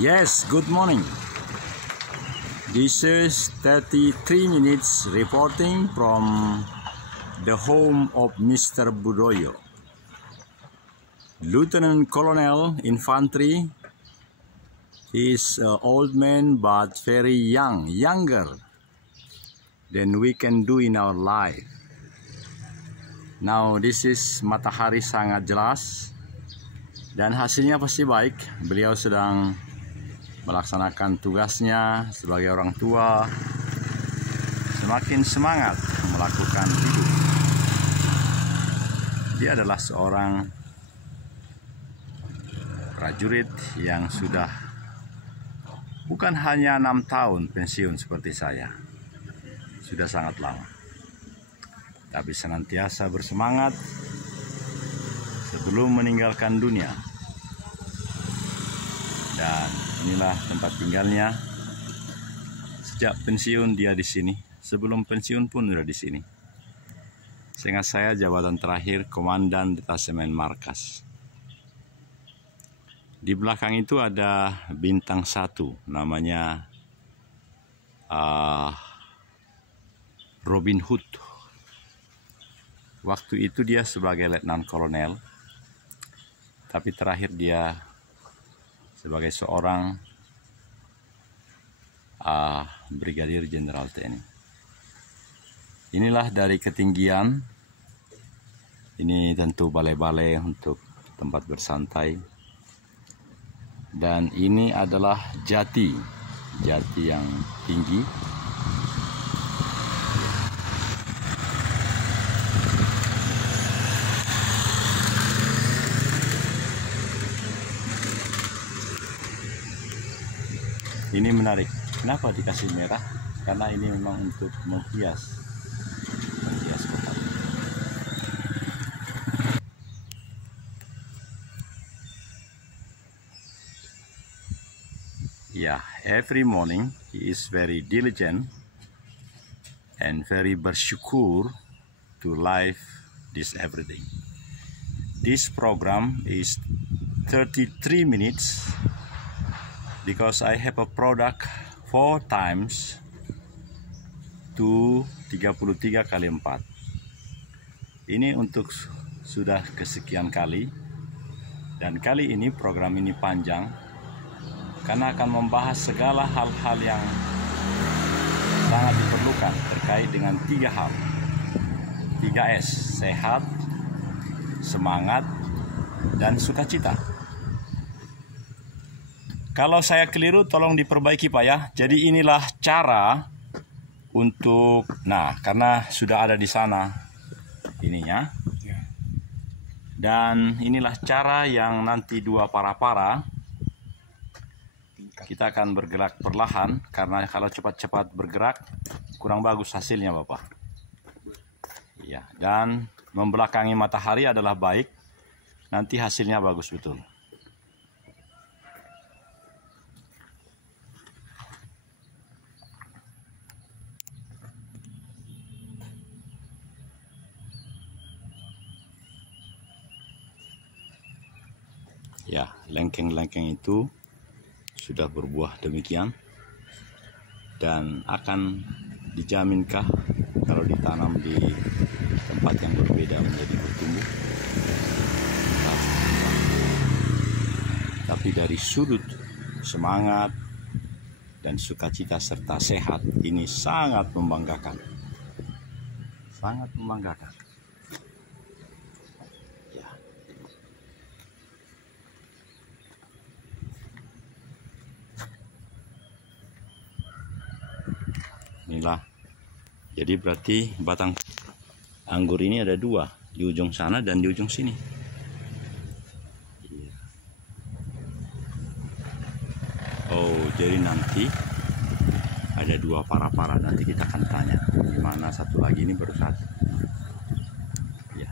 Yes, good morning. This is 33 minutes reporting from the home of Mr. Budoyo. Lieutenant Colonel Infantry. He is an old man but very younger than we can do in our life. Now this is matahari sangat jelas dan hasilnya pasti baik. Beliau sedang melaksanakan tugasnya sebagai orang tua, semakin semangat melakukan hidup. Dia adalah seorang prajurit yang sudah bukan hanya 6 tahun pensiun seperti saya, sudah sangat lama, tapi senantiasa bersemangat sebelum meninggalkan dunia. Dan inilah tempat tinggalnya. Sejak pensiun dia di sini. Sebelum pensiun pun sudah di sini. Seingat saya jabatan terakhir Komandan Detasemen Markas. Di belakang itu ada bintang 1, namanya Robin Hood. Waktu itu dia sebagai letnan kolonel, tapi terakhir dia sebagai seorang Brigadir Jenderal TNI. Inilah dari ketinggian. Ini tentu balai-balai untuk tempat bersantai. Dan ini adalah jati yang tinggi. Ini menarik. Kenapa dikasih merah? Karena ini memang untuk menghias kota. Yeah, every morning he is very diligent and very bersyukur to life this everything. This program is 33 minutes. Because I have a product 4 times to 33 kali 4. Ini untuk sudah kesekian kali. Dan kali ini program ini panjang karena akan membahas segala hal-hal yang sangat diperlukan terkait dengan 3 hal. 3S, sehat, semangat, dan sukacita. Kalau saya keliru tolong diperbaiki Pak ya. Jadi inilah cara untuk, karena sudah ada di sana ininya. Dan inilah cara yang nanti 2 para-para kita akan bergerak perlahan, karena kalau cepat-cepat bergerak kurang bagus hasilnya Bapak. Iya, dan membelakangi matahari adalah baik. Nanti hasilnya bagus betul. Ya, lengkeng-lengkeng itu sudah berbuah demikian. Dan akan dijaminkah kalau ditanam di tempat yang berbeda menjadi bertumbuh? Tapi dari sudut semangat dan sukacita serta sehat, ini sangat membanggakan. Sangat membanggakan. Inilah. Jadi berarti batang anggur ini ada 2, di ujung sana dan di ujung sini. Oh, jadi nanti ada 2 para-para. Nanti kita akan tanya di mana satu lagi, ini baru 1. Ya.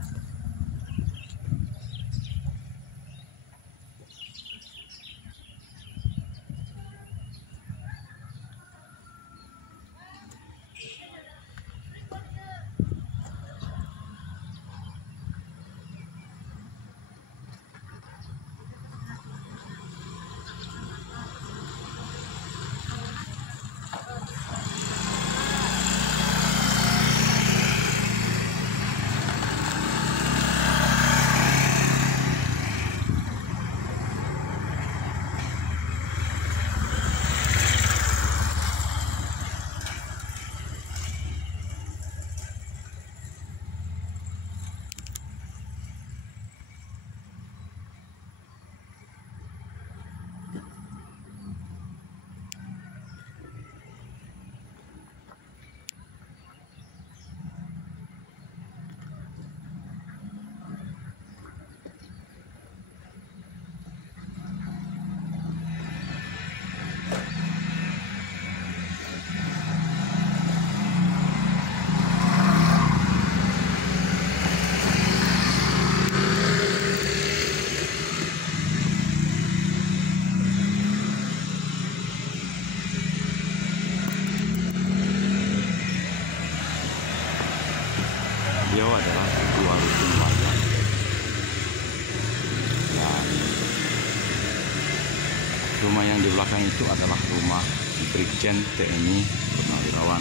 Rumah yang di belakang itu adalah rumah Brigjen TNI Purnawirawan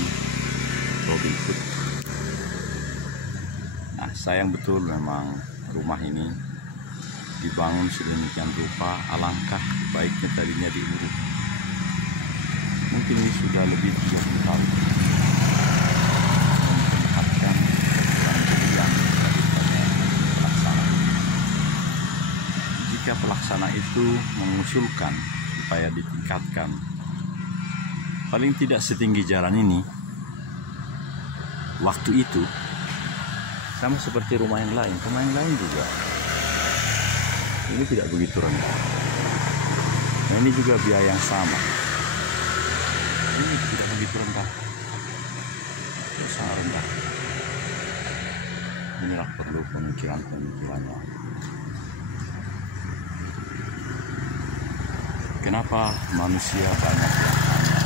Robin Hood. Nah, sayang betul memang rumah ini dibangun sedemikian rupa, alangkah baiknya tadinya diuruk. Mungkin ini sudah lebih 30 tahun. Memperlihatkan pembelian daripada pelaksana. Jika pelaksana itu mengusulkan supaya ditingkatkan paling tidak setinggi jalan ini, waktu itu sama seperti rumah yang lain juga ini tidak begitu rendah. Nah, ini juga biaya yang sama, ini tidak begitu rendah, sangat rendah. Inilah perlu pemikiran-pemikirannya. Kenapa manusia banyak yang hanya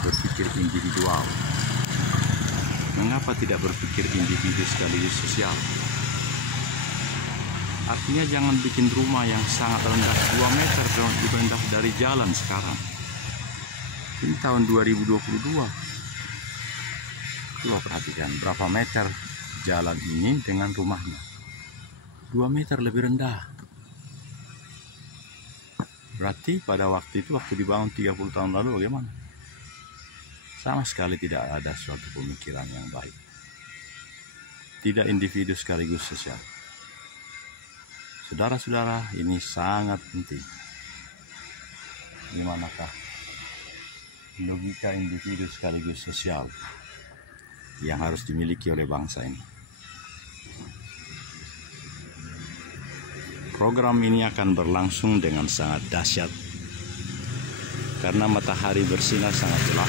berpikir individual? Mengapa tidak berpikir individu sekaligus sosial? Artinya jangan bikin rumah yang sangat rendah, 2 meter lebih rendah dari jalan sekarang. Ini tahun 2022. Coba perhatikan berapa meter jalan ini dengan rumahnya. 2 meter lebih rendah. Berarti pada waktu itu, waktu dibangun 30 tahun lalu bagaimana? Sama sekali tidak ada suatu pemikiran yang baik. Tidak individu sekaligus sosial. Saudara-saudara, ini sangat penting. Di manakah logika individu sekaligus sosial yang harus dimiliki oleh bangsa ini? Program ini akan berlangsung dengan sangat dahsyat karena matahari bersinar sangat jelas,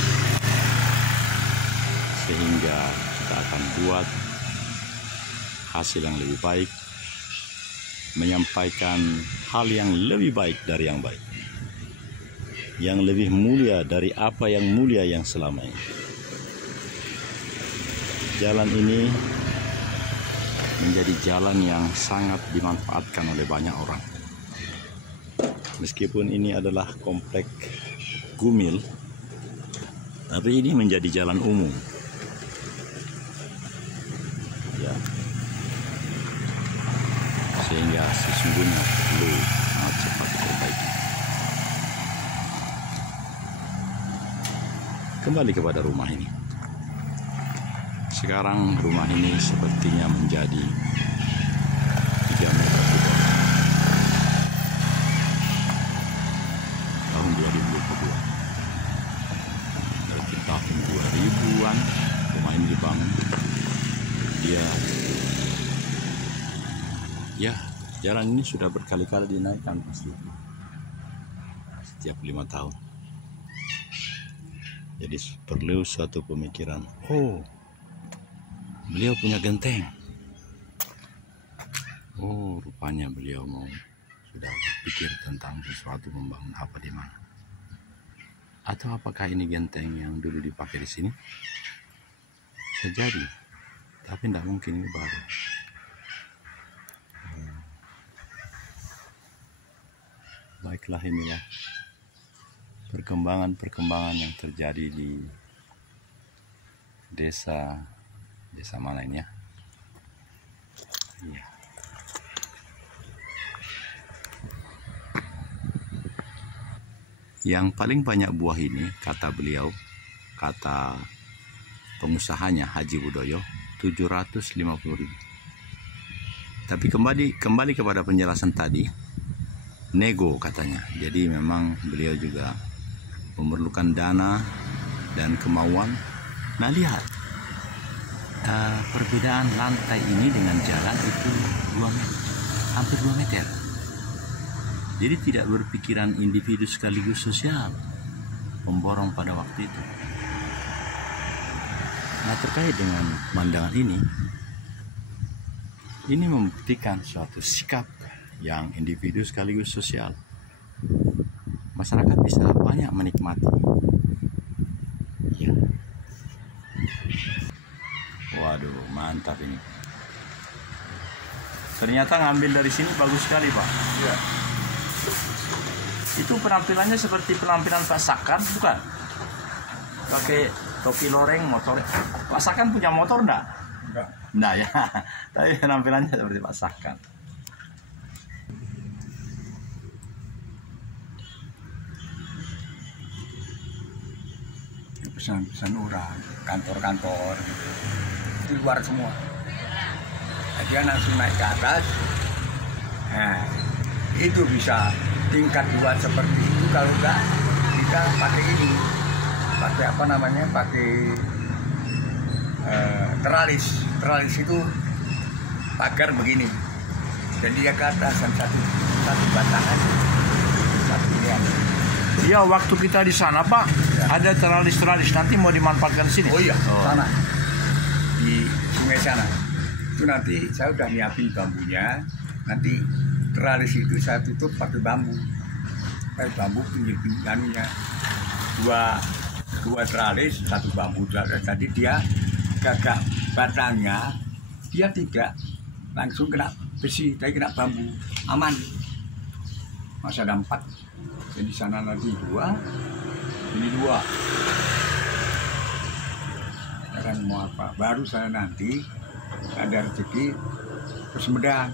sehingga kita akan buat hasil yang lebih baik, menyampaikan hal yang lebih baik dari yang baik, yang lebih mulia dari apa yang mulia yang selama ini. Jalan ini menjadi jalan yang sangat dimanfaatkan oleh banyak orang. Meskipun ini adalah komplek Gumil, tapi ini menjadi jalan umum. Ya. Sehingga sesungguhnya perlu sangat cepat diperbaiki. Kembali kepada rumah ini. Sekarang rumah ini sepertinya menjadi 3 meter kubik. Tahun 2022. Berarti tahun 2000-an rumah ini dibangun. Jalan ini sudah berkali-kali dinaikkan pasti. Setiap 5 tahun. Jadi perlu suatu pemikiran. Oh, beliau punya genteng. Oh, rupanya beliau sudah berpikir tentang sesuatu, membangun apa di mana. Atau apakah ini genteng yang dulu dipakai di sini? Bisa jadi, tapi tidak mungkin ini baru. Baiklah, inilah perkembangan yang terjadi di desa mana ini ya? Iya. Yang paling banyak buah ini, kata beliau, kata pengusahanya Haji Budoyo, 750.000. Tapi kembali kepada penjelasan tadi, nego katanya. Jadi memang beliau juga memerlukan dana dan kemauan. Nah, lihat. Perbedaan lantai ini dengan jalan itu 2 meter, hampir 2 meter. Jadi tidak berpikiran individu sekaligus sosial, pemborong pada waktu itu. Nah, terkait dengan pandangan ini membuktikan suatu sikap yang individu sekaligus sosial. Masyarakat bisa banyak menikmati. Ya. Waduh, mantap ini. Ternyata ngambil dari sini bagus sekali, Pak. Iya. Itu penampilannya seperti penampilan Pak Sakan, bukan? Pakai topi loreng, motor. Pak Sakan punya motor enggak? Enggak ya. Tapi penampilannya seperti Pak Sakan. Pesan-pesan orang, kantor-kantor gitu. Di luar semua. Dia langsung naik ke atas. Nah, itu bisa tingkat 2 seperti itu. Kalau enggak, kita pakai ini, pakai apa namanya, pakai teralis. Teralis itu pagar begini. Jadi dia ke atas dan satu batangan, satu liang. Iya, waktu kita di sana Pak, ya, ada teralis-teralis nanti mau dimanfaatkan sini. Oh iya, sana di sungai sana. Itu nanti saya udah nyiapin bambunya. Nanti teralis itu saya tutup pakai bambu. Pakai bambu pinggir-pinggirnya. Dua teralis, satu bambu. Tadi dia gagak batangnya, dia tidak langsung kena besi, tapi kena bambu. Aman. Masa ada 4. Jadi sana nanti 2, ini 2. Sekarang mau apa? Baru saya nanti ada rezeki ke Sumedang.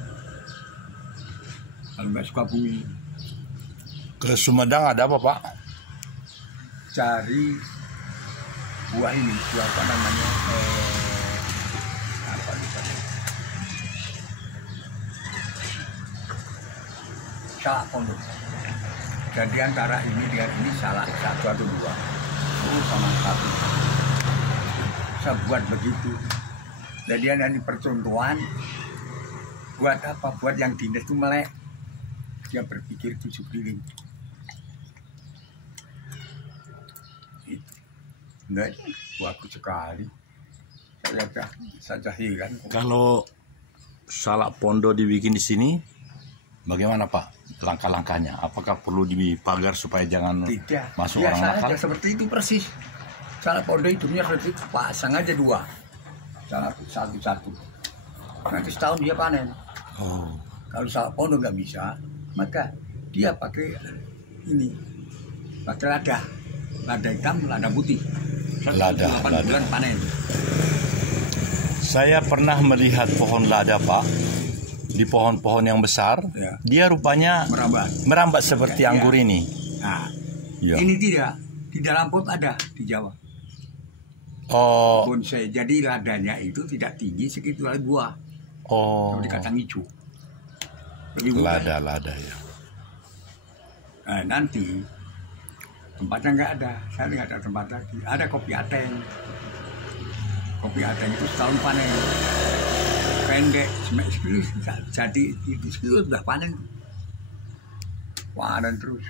Kalau nggak Sukabumi. Ke Sumedang ada apa Pak? Cari buah ini, buah apa namanya? Apa lupa? Salak pondok. Jadi antara ini dengan ini salah 1 atau 2. Sama 1. Saya buat begitu. Jadi ada di percontohan. Buat apa? Buat yang dinas itu melek. Dia berpikir 7 keliling. Enggak, bagus sekali. Saya heran. Kalau salak pondo dibikin di sini, bagaimana Pak langkah-langkahnya? Apakah perlu dipagar supaya jangan masuk orang nakal? Biasanya seperti itu persis. Salak pondo hidungnya seperti itu, pasang aja 2. Satu. Nanti setahun dia panen. Oh. Kalau salak pondo nggak bisa, maka dia pakai ini, pakai lada hitam, lada putih. Lada. Bulan panen. Saya pernah melihat pohon lada Pak, di pohon-pohon yang besar, ya, dia rupanya merambat seperti anggur ini. Nah, ya, ini tidak. Di dalam pot ada di Jawa. Oh. Bonsai. Jadi ladanya itu tidak tinggi segitu lagi buah. Oh. Seperti kacang hijau. Lada ya. Nah, nanti tempatnya nggak ada. Saya nggak ada tempat lagi. Ada kopi ateng. Kopi ateng itu setahun panen. Pendek, jadi itu sudah panen. Panen terus.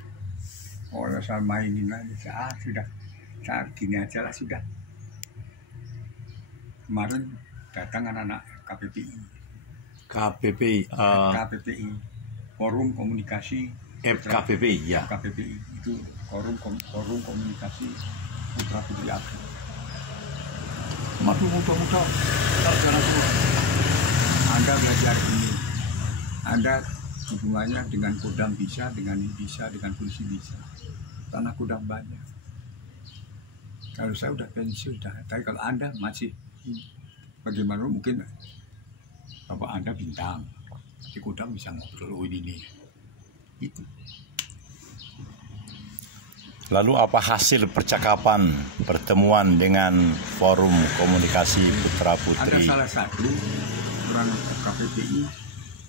Oh, saya mainin lagi. Sudah. Saya gini aja lah sudah. Kemarin datang anak-anak KPPI. KPPI, Forum Komunikasi KPPI, ya. KPPI itu Forum Komunikasi Putra Putri Abdi. Masih muda-muda, Anda belajar ini, Anda hubungannya dengan Kodam bisa, dengan polisi bisa, tanah Kodam banyak. Kalau saya udah pensiun, tapi kalau Anda masih, bagaimana mungkin Bapak Anda bintang, di Kodam bisa ngobrol ini. Itu. Lalu apa hasil percakapan pertemuan dengan Forum Komunikasi Putra Putri? Ada salah satu orang KPPI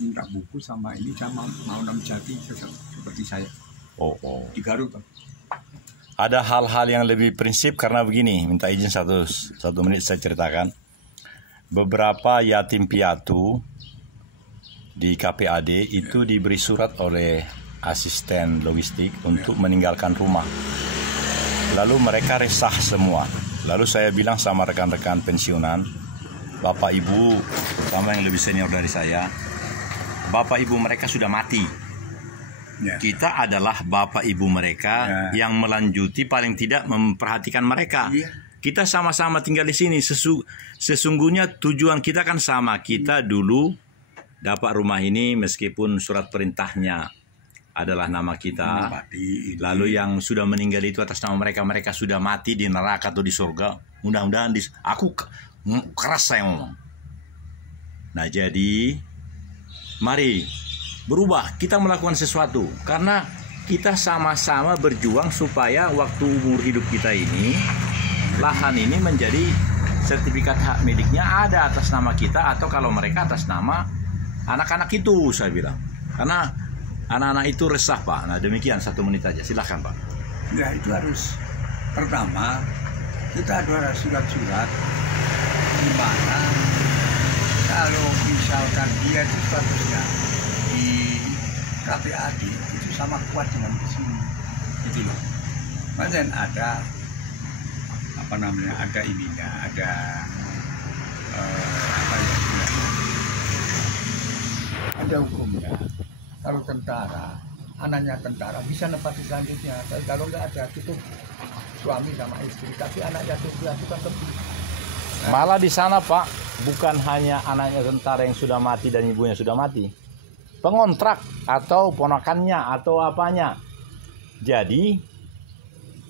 minta buku sama ini sama mau Jati seperti saya. Oh. Di Garut. Ada hal-hal yang lebih prinsip karena begini, minta izin satu menit saya ceritakan. Beberapa yatim piatu di KPAD itu diberi surat oleh asisten logistik untuk meninggalkan rumah. Lalu mereka resah semua. Lalu saya bilang sama rekan-rekan pensiunan, Bapak Ibu, terutama yang lebih senior dari saya, Bapak Ibu mereka sudah mati. Ya. Kita adalah Bapak Ibu mereka yang melanjuti paling tidak memperhatikan mereka. Ya. Kita sama-sama tinggal di sini. Sesungguhnya tujuan kita kan sama. Kita dulu dapat rumah ini meskipun surat perintahnya adalah nama kita. Mati, Lalu yang sudah meninggal itu atas nama mereka, mereka sudah mati di neraka atau di surga. Mudah-mudahan aku keras saya ngomong. Nah jadi mari berubah, kita melakukan sesuatu. Karena kita sama-sama berjuang supaya waktu umur hidup kita ini, lahan ini menjadi sertifikat hak miliknya ada atas nama kita, atau kalau mereka atas nama anak-anak itu, saya bilang. Karena anak-anak itu resah, Pak. Nah demikian, 1 menit aja, silahkan Pak. Ya itu harus, pertama kita ada surat-surat di mana kalau misalkan dia itu statusnya di KPAD itu sama kuat dengan di sini, gitu loh. Kemudian ada apa namanya, ada ininya, ada apa ya istilahnya, ada hukumnya. Kalau tentara, anaknya tentara bisa nepati selanjutnya. Tapi kalau nggak ada, cukup suami sama istri. Tapi anak yatim piatu kan lebih. Malah di sana Pak, bukan hanya anaknya tentara yang sudah mati dan ibunya sudah mati, pengontrak atau ponakannya atau apanya. Jadi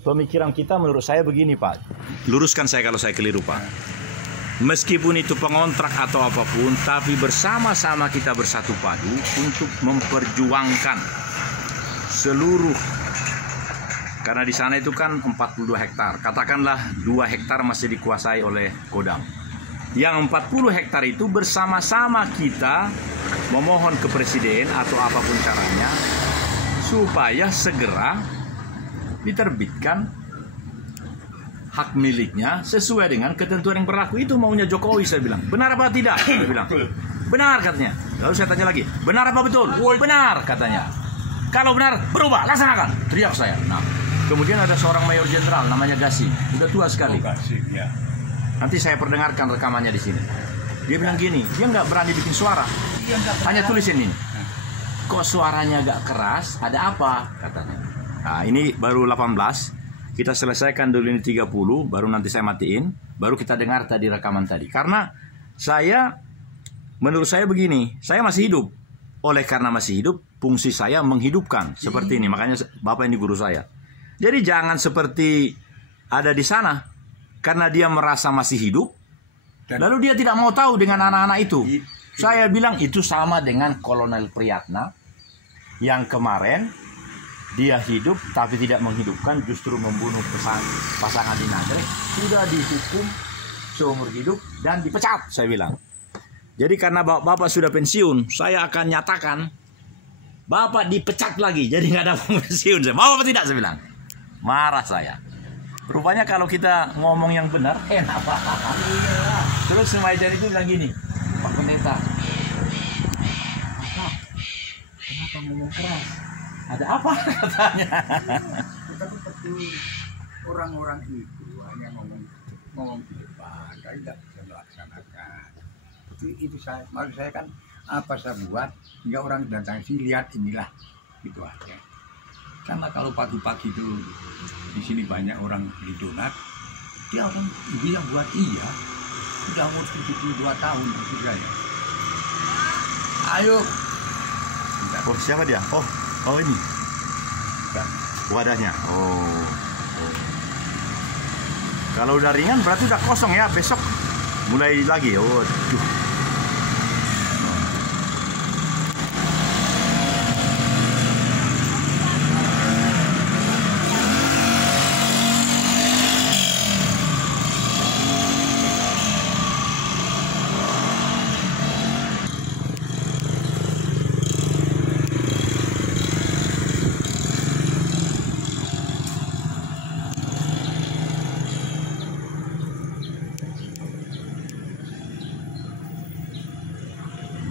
pemikiran kita menurut saya begini Pak, luruskan saya kalau saya keliru Pak. Meskipun itu pengontrak atau apapun, tapi bersama-sama kita bersatu padu untuk memperjuangkan seluruh. Karena di sana itu kan 42 hektar. Katakanlah 2 hektar masih dikuasai oleh Kodam. Yang 40 hektar itu bersama-sama kita memohon ke Presiden atau apapun caranya supaya segera diterbitkan hak miliknya sesuai dengan ketentuan yang berlaku. Itu maunya Jokowi, saya bilang. Benar apa tidak? Saya bilang. Benar katanya. Lalu saya tanya lagi, benar apa betul? Benar katanya. Kalau benar, berubah, laksanakan. Teriak saya. Nah, kemudian ada seorang mayor jenderal namanya Gassi. Udah tua sekali. Ya. Nanti saya perdengarkan rekamannya di sini. Dia bilang gini, dia nggak berani bikin suara. Hanya tulisin ini. Kok suaranya agak keras? Ada apa? Katanya. Nah, ini baru 18. Kita selesaikan dulu ini 30, baru nanti saya matiin, baru kita dengar tadi rekaman tadi. Karena menurut saya begini, saya masih hidup. Oleh karena masih hidup, fungsi saya menghidupkan. Seperti ini, makanya Bapak ini guru saya. Jadi jangan seperti ada di sana, karena dia merasa masih hidup, lalu dia tidak mau tahu dengan anak-anak itu. Saya bilang itu sama dengan Kolonel Priyatna, yang kemarin dia hidup tapi tidak menghidupkan, justru membunuh pasangan di Nagrek, sudah dihukum seumur hidup dan dipecat, saya bilang. Jadi karena Bapak sudah pensiun, saya akan nyatakan Bapak dipecat lagi, jadi nggak ada pensiun. Saya mau apa tidak, saya bilang. Marah saya. Rupanya kalau kita ngomong yang benar, enak Pak. Terus Sumaijan itu bilang gini, Pak Pendeta, kenapa ngomong keras? Ada apa katanya? Tetapi betul, orang-orang itu hanya ngomong di depan, tapi tidak bisa melaksanakan. Itu saya, maksud saya kan apa saya buat hingga orang datang sih lihat inilah, gitu aja. Sama kalau pagi-pagi itu di sini banyak orang beli donat, dia orang ibu yang buat iya, sudah umur 72 tahun maksud saya. Ayo. Oh siapa dia? Oh ini wadahnya. Oh. Kalau udah ringan berarti udah kosong ya, besok mulai lagi. Oh,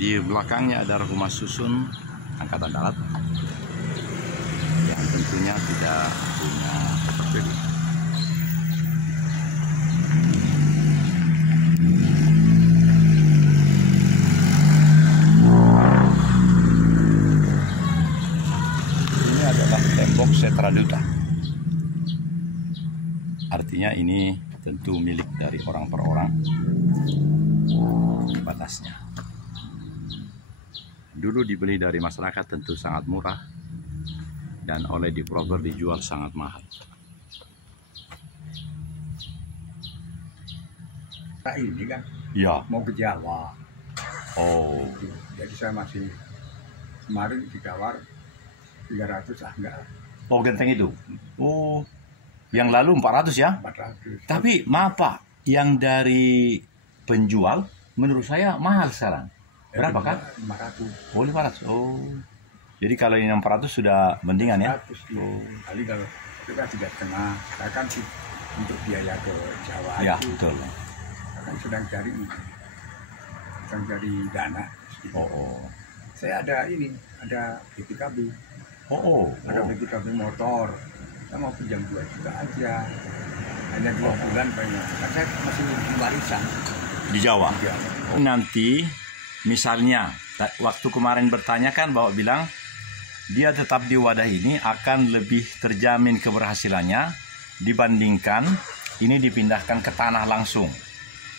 di belakangnya ada rumah susun Angkatan Darat yang tentunya tidak punya PPB. Ini adalah tembok Setraduta. Artinya ini tentu milik dari orang per orang. Batasnya. Dulu dibeli dari masyarakat tentu sangat murah, dan oleh developer dijual sangat mahal. Nah, ini kan Ya. mau ke Jawa. Oh. Jadi saya masih kemarin ditawar 300 enggak Oh, genteng itu. Oh. Yang lalu 400 ya? 400. Tapi maaf Pak, yang dari penjual menurut saya mahal sekarang. Berapa kan? 500. Oh, 500. Oh. Jadi kalau ini 400 sudah mendingan ya? 100 kali kalau kita 3,5. Saya kan untuk biaya ke Jawa Ya, itu. betul. Saya kan sedang cari dana. Oh. Saya ada BPKB. Ada Oh. BPKB motor. Saya mau pinjam 2 juta aja. Hanya 2 bulan banyak. Kan saya masih di warisan. Di Jawa. Ya. Nanti misalnya waktu kemarin bertanya kan Bapak bilang dia tetap di wadah ini akan lebih terjamin keberhasilannya dibandingkan ini dipindahkan ke tanah langsung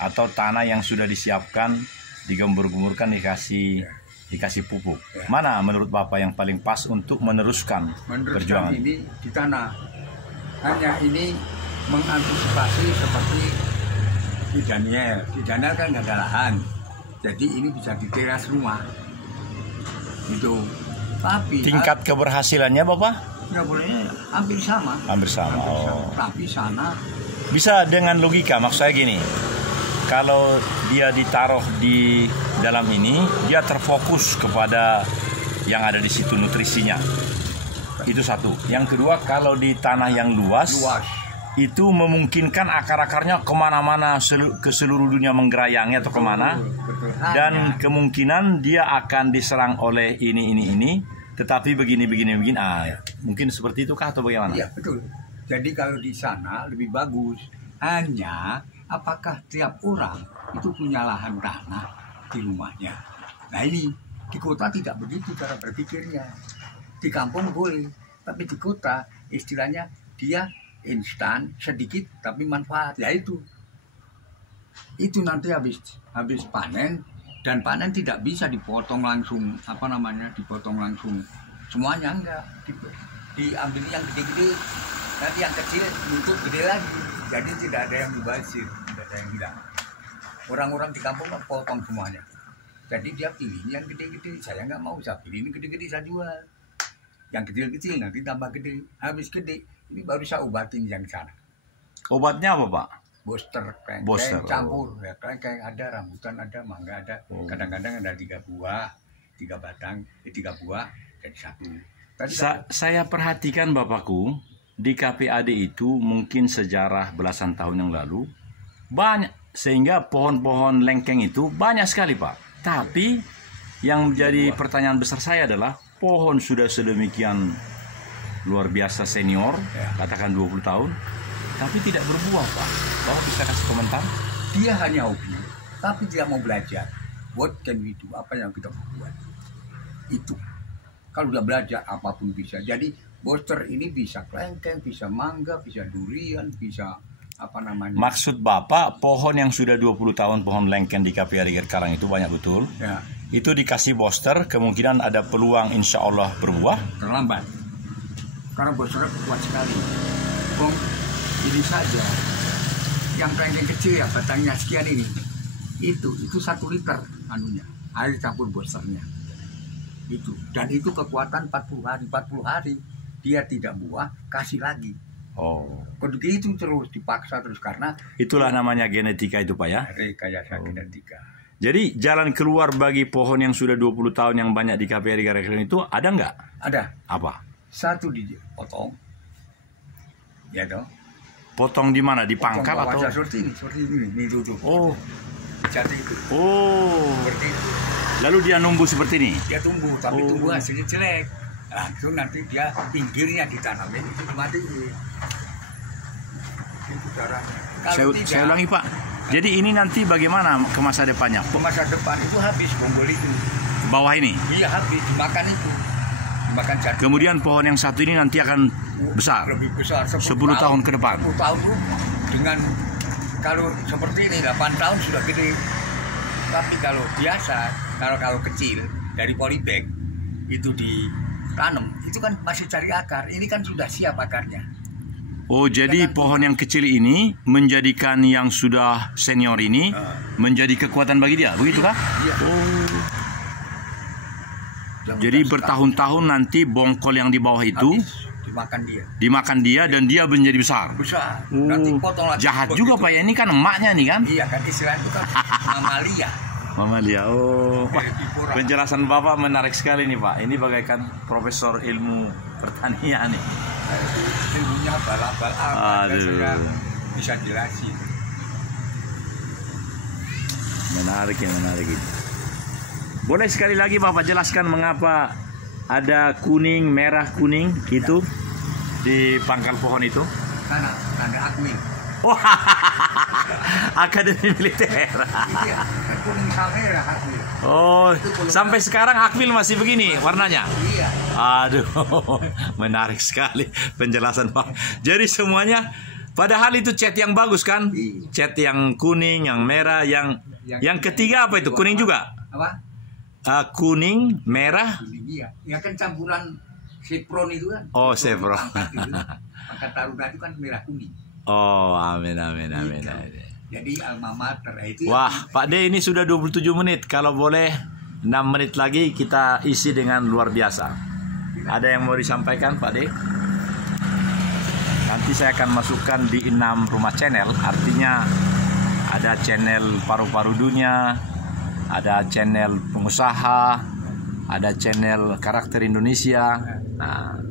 atau tanah yang sudah disiapkan, digembur-gemburkan, dikasih pupuk. Ya. Mana menurut Bapak yang paling pas untuk meneruskan perjuangan? Ini di tanah. Hanya ini mengantisipasi seperti di Daniel. Di Daniel kan nggak ada lahan. Jadi ini bisa di teras rumah. Itu. Tapi Tingkat keberhasilannya Bapak? ya boleh hampir sama. Hampir sama. Oh. Tapi sana Bisa dengan logika, maksud saya gini, kalau dia ditaruh di dalam ini, dia terfokus kepada yang ada di situ nutrisinya. Itu satu. Yang kedua, kalau di tanah yang luas, itu memungkinkan akar-akarnya kemana-mana, ke seluruh dunia menggerayangi atau kemana. Betul. Dan kemungkinan dia akan diserang oleh ini. Tetapi begini. Mungkin seperti itu kah atau bagaimana? Iya, betul. Jadi kalau di sana lebih bagus. Hanya apakah tiap orang itu punya lahan tanah di rumahnya? Nah ini di kota tidak begitu cara berpikirnya. Di kampung boleh, tapi di kota istilahnya dia instan sedikit tapi manfaat. Ya itu nanti habis panen, dan panen tidak bisa dipotong langsung dipotong langsung semuanya, enggak, diambil yang gede-gede, nanti yang kecil nutup gede lagi, jadi tidak ada yang mubazir, tidak ada yang hilang. Orang-orang di kampung kan potong semuanya, jadi dia pilih yang gede-gede. Saya nggak mau, saya pilih ini gede-gede, saya jual. Yang kecil-kecil nanti tambah gede, habis gede ini baru saya obatin yang sana. Obatnya apa Pak? Booster, Booster, campur, ya kayak ada rambutan, ada mangga, ada. Kadang-kadang ada 3 buah, 3 batang, 3 buah jadi 1. Saya perhatikan Bapakku, di KPAD itu mungkin sejarah belasan tahun yang lalu banyak, sehingga pohon-pohon lengkeng itu banyak sekali Pak. Tapi yang menjadi pertanyaan besar saya adalah pohon sudah sedemikian luar biasa senior, katakan 20 tahun, tapi tidak berbuah Pak. Bapak bisa kasih komentar? Dia hanya hobi, tapi dia mau belajar. What can we do? Apa yang kita buat? Itu. Kalau udah belajar apapun bisa. Jadi booster ini bisa kelengkeng, bisa mangga, bisa durian, bisa Maksud Bapak, pohon yang sudah 20 tahun pohon lengkeng di KPAD Karang itu banyak betul? Ya. Itu dikasih booster, kemungkinan ada peluang insya Allah berbuah? Terlambat. Karena boosternya kuat sekali. Ini saja. Yang kelengkeng kecil ya, batangnya sekian ini. Itu 1 liter air campur boosternya. Itu. Dan itu kekuatan 40 hari. Dia tidak buah, kasih lagi. Oh. Begitu terus dipaksa terus karena itulah namanya genetika itu Pak ya. Rekayasa genetika. Jadi jalan keluar bagi pohon yang sudah 20 tahun yang banyak di KPAD Karang itu ada nggak? Ada. Apa? 1 dipotong. Ya dong. Potong di mana? Di pangkal atau? Seperti ini, ini duduk. Oh. Jadi itu. Oh. Seperti itu. Lalu dia numbuh seperti ini. Dia tumbuh, tapi tumbuh hasilnya jelek. Langsung nanti dia pinggirnya ditanamin itu dimatiin. Itu caranya. Saya ulangi Pak. Jadi ini nanti bagaimana ke masa depannya? Ke masa depan itu habis bonggol itu. Bawah ini? Iya habis, dimakan itu. Dimakan jatuh. Kemudian pohon yang satu ini nanti akan besar? Lebih besar. 10 tahun ke depan? 10 tahun dengan kalau seperti ini 8 tahun sudah gede. Tapi kalau biasa, kalau kecil dari polybag itu tanam, itu kan masih cari akar. Ini kan sudah siap akarnya. Oh, jadi pohon yang kecil ini menjadikan yang sudah senior ini menjadi kekuatan bagi dia, begitu kah? Iya. Oh. Jadi bertahun-tahun nanti bongkol yang di bawah itu dimakan dia dan dia menjadi besar. Besar. Nanti potong lagi. Jahat juga Pak ya, ini kan emaknya nih kan? Iya kan, istilahnya itu kan mamalia. Mamalia. Oh. Wah, penjelasan Bapak menarik sekali nih Pak. Ini bagaikan profesor ilmu pertanian nih. Ilmunya bal-bal apa saya bisa jelasin. Menarik ya, menarik itu. Boleh sekali lagi Bapak jelaskan mengapa ada kuning, merah, kuning itu di pangkal pohon itu? Karena tanda Akwil. Wah, Akademi Militer. Iya, kuning sama merah Akwil. Oh, sampai sekarang Akwil masih begini warnanya? Iya. Aduh, menarik sekali penjelasan Pak. Jadi semuanya, padahal itu cat yang bagus kan? Cat yang kuning, yang merah, yang ketiga apa itu? Kuning juga? Apa? Kuning, merah. Kuning, iya. Ya kan campuran Chevron itu kan. Oh, Chevron. Pangkat Taruna itu kan merah kuning. Oh, amin, amin, amin. Jadi alma mater itu. Wah, Pak D ini sudah 27 menit. Kalau boleh 6 menit lagi kita isi dengan luar biasa. Ada yang mau disampaikan Pak D? Nanti saya akan masukkan di 6 rumah channel. Artinya ada channel paru-paru dunia, ada channel pengusaha, ada channel karakter Indonesia. Nah,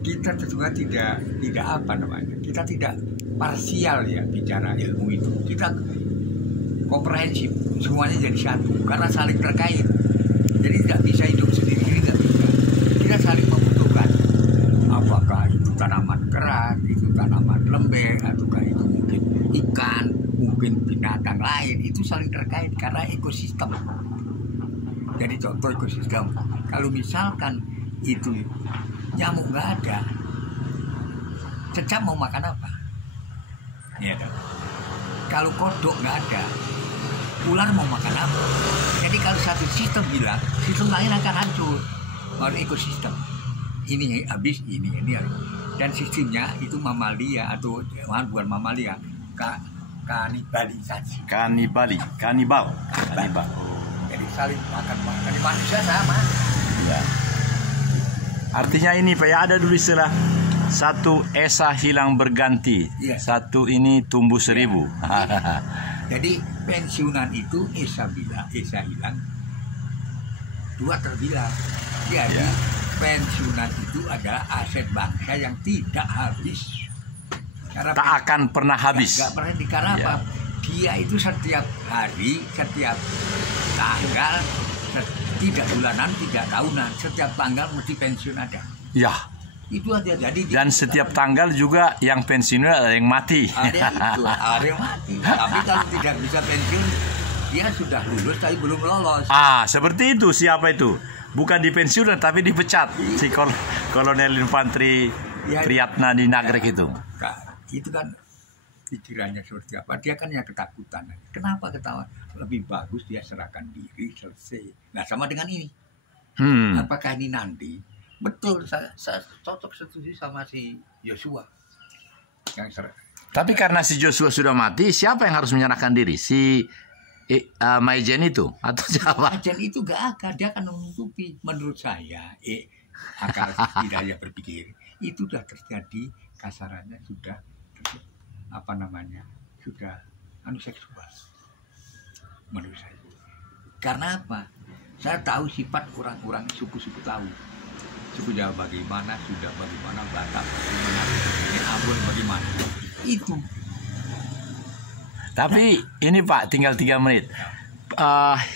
kita juga tidak apa namanya, kita tidak parsial ya bicara ilmu itu. Kita komprehensif, semuanya jadi satu karena saling terkait. Jadi tidak bisa hidup sendiri, tidak bisa. Kita saling membutuhkan. Apakah itu tanaman keras, itu tanaman lembek, ataukah itu mungkin ikan, mungkin binatang lain, itu saling terkait karena ekosistem. Jadi contoh ekosistem, kalau misalkan itu nyamuk nggak ada, cecak mau makan apa? Ya kan? Kalau kodok nggak ada, ular mau makan apa? Jadi kalau satu sistem hilang, sistem lain akan hancur. Baru ekosistem ini habis, ini habis. Dan sistemnya itu mamalia atau bukan mamalia, kanibalisasi. Kanibal. Jadi saling makan di manusia sama. Ya. Artinya ini Pak ya, ada dulu istilah satu esa hilang berganti, satu ini tumbuh 1000. Jadi pensiunan itu esa hilang, 2 terbilang. Jadi pensiunan itu adalah aset bangsa yang tidak habis. Karena tak akan pernah habis. Nggak pernah karena apa? Dia itu setiap hari, setiap tanggal, tidak bulanan, tidak tahunan, setiap tanggal mesti pensiun ada. Ya. Itu aja. Jadi dan setiap tanggal juga yang pensiun ada yang mati. Ada yang mati. Tapi kalau tidak bisa pensiun, dia sudah lulus tapi belum lolos. Seperti itu. Siapa itu? Bukan dipensiun tapi dipecat. Si kolonel infanteri Priyatna di Nagrek itu. Itu kan pikirannya seperti apa? Dia kan yang ketakutan. Kenapa ketawa? Lebih bagus dia serahkan diri, selesai. Nah, sama dengan ini. Apakah ini nanti? Betul, saya cocok setuju sama si Joshua. Tapi karena si Joshua sudah mati, siapa yang harus menyerahkan diri? Si Maijen itu atau siapa? Maijen itu gak akan, dia akan menutupi. Menurut saya, akal tidak berpikir itu sudah terjadi, kasarannya sudah sudah seksual. Menurut saya. Karena apa? Saya tahu sifat orang-orang suku-suku tahu. Suku Jawa bagaimana, Sunda bagaimana, Batak bagaimana, Ambon bagaimana. Itu. Tapi ini Pak, tinggal 3 menit.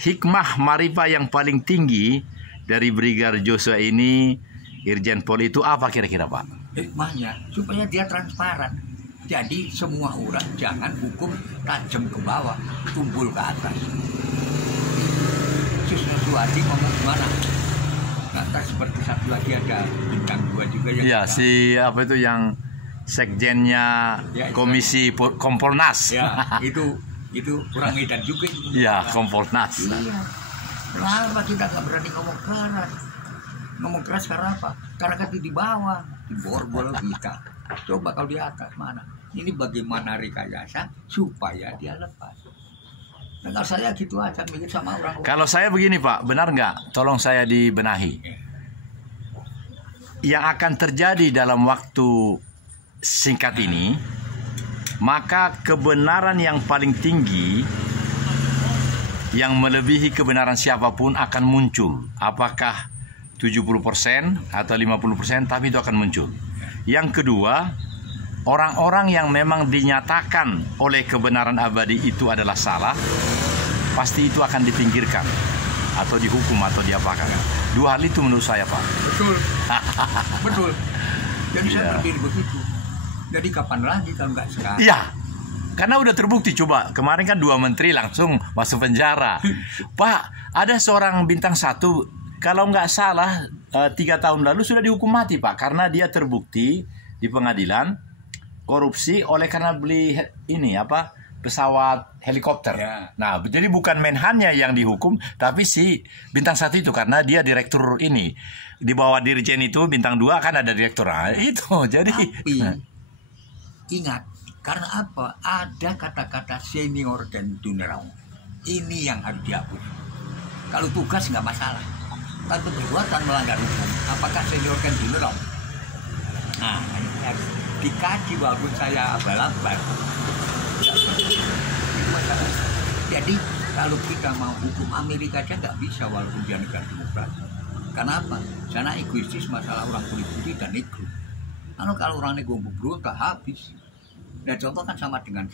Hikmah Maripa yang paling tinggi dari Brigadir Joshua ini, Irjen Pol itu apa kira-kira Pak? Hikmahnya supaya dia transparan. Jadi semua orang jangan hukum tajam ke bawah, tumpul ke atas. Susna Suwadi ngomong gimana? Kata seperti satu lagi ada bintang 2 juga yang. Iya, si apa itu yang sekjennya Komisi Kompolnas. Ya, itu orang Medan juga. Iya, Kompolnas. Iya. Kenapa kita nggak berani ngomong keras? Ngomong keras karena apa? Karena kan di bawah, di borgol kita. Coba kalau di atas mana? Ini bagaimana rekayasa supaya dia lepas. Nah, kalau saya gitu aja mikir sama orang. Kalau saya begini Pak, benar nggak? Tolong saya dibenahi. Yang akan terjadi dalam waktu singkat ini, maka kebenaran yang paling tinggi yang melebihi kebenaran siapapun akan muncul. Apakah 70% atau 50%, tapi itu akan muncul. Yang kedua, orang-orang yang memang dinyatakan oleh kebenaran abadi itu adalah salah, pasti itu akan dipinggirkan atau dihukum atau diapakan. Dua hal itu menurut saya, Pak. Betul. Betul. Jadi saya Iya. berdiri begitu. Jadi kapan lagi kalau nggak sekarang? Iya. Karena udah terbukti, coba kemarin kan 2 menteri langsung masuk penjara. Pak, ada seorang bintang 1, kalau nggak salah 3 tahun lalu sudah dihukum mati Pak, karena dia terbukti di pengadilan korupsi oleh karena beli ini apa pesawat helikopter. Ya. Nah, jadi bukan Menhannya yang dihukum, tapi si bintang 1 itu karena dia direktur ini. Di bawah dirjen itu bintang 2 kan ada direktur. Nah, itu jadi. Tapi ingat, karena apa? Ada kata-kata senior dan junior. Ini yang harus dihapus. Kalau tugas nggak masalah. Tapi perbuatan melanggar hukum, apakah senior dan junior? Nah, ini harus dikaji walaupun saya abal-abal. Jadi kalau kita mau hukum Amerika aja nggak bisa walaupun dia negara demokrasi. Kenapa? Sana egoistis masalah orang kulit putih dan negro. Kalau orang negro berontak habis. Nah contoh kan sama dengan